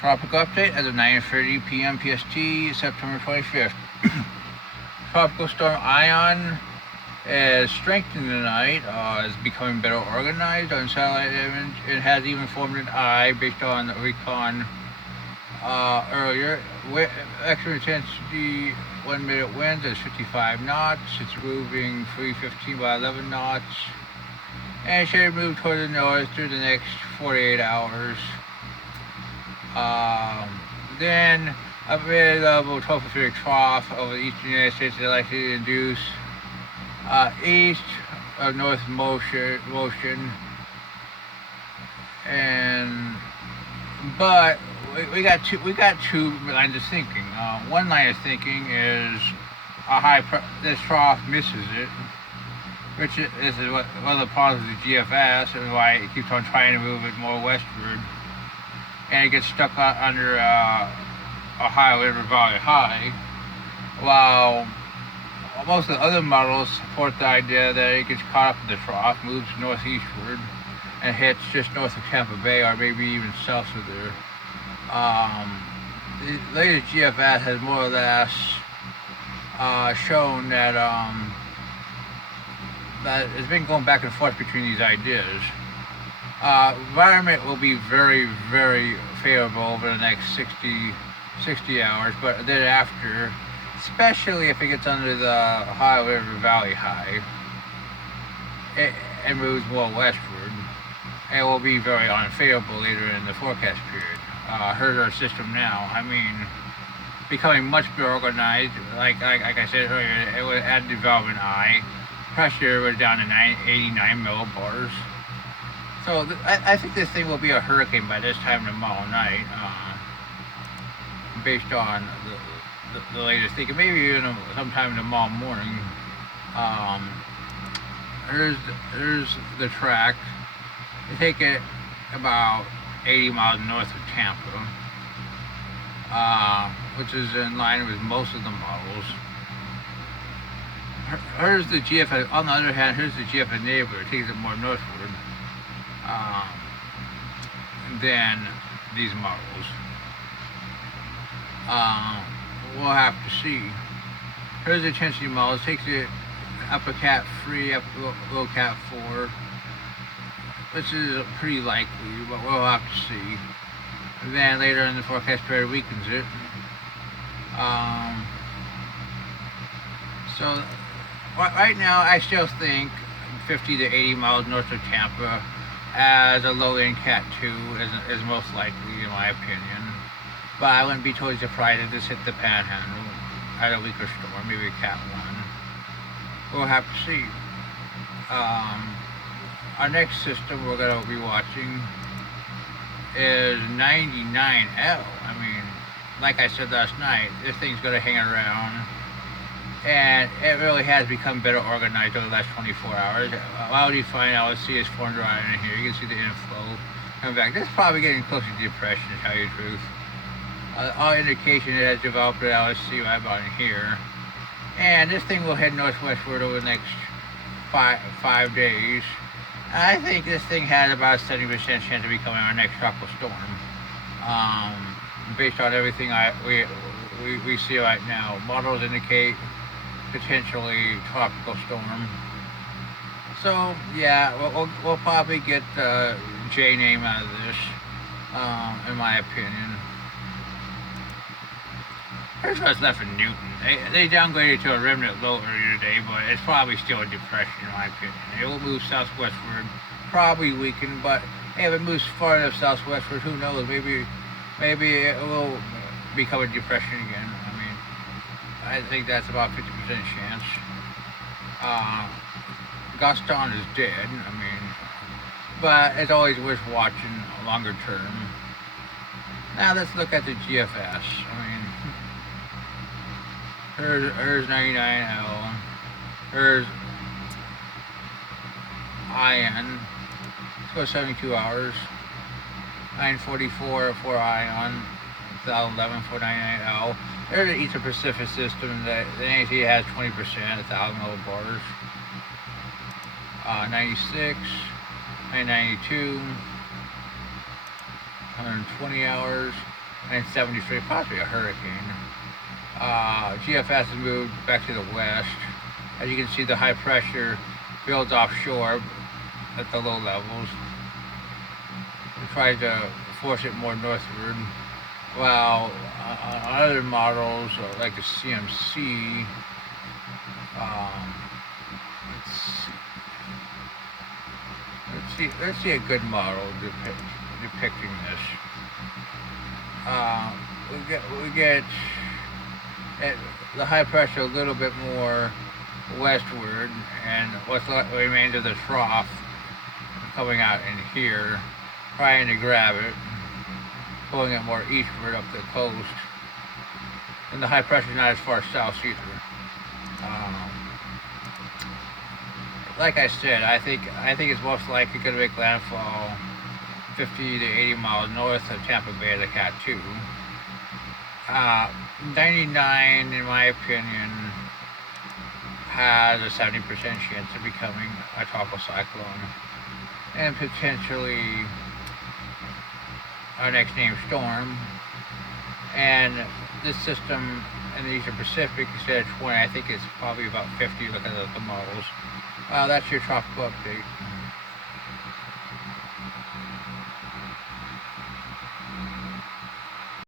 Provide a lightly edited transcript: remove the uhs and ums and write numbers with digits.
Tropical update as of 9:30 p.m. PST, September 25th. Tropical storm Ion is strengthening tonight, is becoming better organized on satellite image. It has even formed an eye based on the recon earlier. Extra intensity 1 minute winds is 55 knots. It's moving 315 by 11 knots. And it should move toward the north through the next 48 hours. Then a mid-level tropospheric trough over the eastern United States is likely to induce east of north motion, and but we got two lines of thinking. One line of thinking is this trough misses it, which this is one of the problems with GFS and why it keeps on trying to move it more westward, and it gets stuck under Ohio River Valley High, while most of the other models support the idea that it gets caught up in the trough, moves northeastward, and hits just north of Tampa Bay or maybe even south of there. The latest GFS has more or less shown that that it's been going back and forth between these ideas. Environment will be very, very favorable over the next 60 hours, but then after, especially if it gets under the Ohio River Valley High, it moves more westward, and will be very unfavorable later in the forecast period. Here's our system now. I mean, becoming much more organized. Like I said earlier, it was at development eye. Pressure was down to 89 millibars. So I think this thing will be a hurricane by this time tomorrow night, based on the latest thinking. Maybe even sometime tomorrow morning. Here's the track. They take it about 80 miles north of Tampa, which is in line with most of the models. Here's the GFS. On the other hand, here's the GFS neighbor. It takes it more northward than these models. We'll have to see. Here's the intensity model. It takes it up a Cat 3, up a low Cat 4, which is pretty likely, but we'll have to see. And then later in the forecast period weakens it. So right now I still think 50 to 80 miles north of Tampa as a low-end Cat 2 is most likely, in my opinion. But I wouldn't be totally surprised if this hit the Panhandle at a weaker storm, maybe a Cat 1. We'll have to see. Our next system we're going to be watching is 99L. I mean, like I said last night, this thing's going to hang around, and it really has become better organized over the last 24 hours. Well-defined LSC is formed right in here. You can see the inflow coming back. This is probably getting closer to depression, to tell you the truth. All indication it has developed an LSC right about in here. And this thing will head northwestward over the next five days. I think this thing has about a 70% chance of becoming our next tropical storm, based on everything we see right now. Models indicate potentially tropical storm. So yeah, we'll probably get the J name out of this, in my opinion. Here's what's left in Newton. They downgraded to a remnant low earlier today, but it's probably still a depression in my opinion. It will move southwestward, probably weaken, but if it moves far enough southwestward, who knows? Maybe it will become a depression again. I mean, I think that's about 50% chance. Gaston is dead. I mean, but it's always worth watching longer term. Now let's look at the GFS. I mean, here's 99L. Here's IN. Let's go 72 hours. 944 for ION. 1011 for 99L. There's the Eastern Pacific system that the NAT has 20%, 1,000 millibars. 96, 992, 120 hours. and 73, possibly a hurricane. GFS has moved back to the west. As you can see, the high pressure builds offshore at the low levels. We try to force it more northward, while on other models, like the CMC, um, let's let's see a good model depicting this. We get at the high pressure a little bit more westward, and what's remains of the trough coming out in here, trying to grab it, pulling it more eastward up the coast. And the high pressure is not as far south either. Um, like I said, I think it's most likely going to make landfall 50 to 80 miles north of Tampa Bay, the Cat 2. 99, in my opinion, has a 70% chance of becoming a tropical cyclone and potentially our next named storm. And this system in the Eastern Pacific, instead of 20, I think it's probably about 50 looking at the models. That's your tropical update.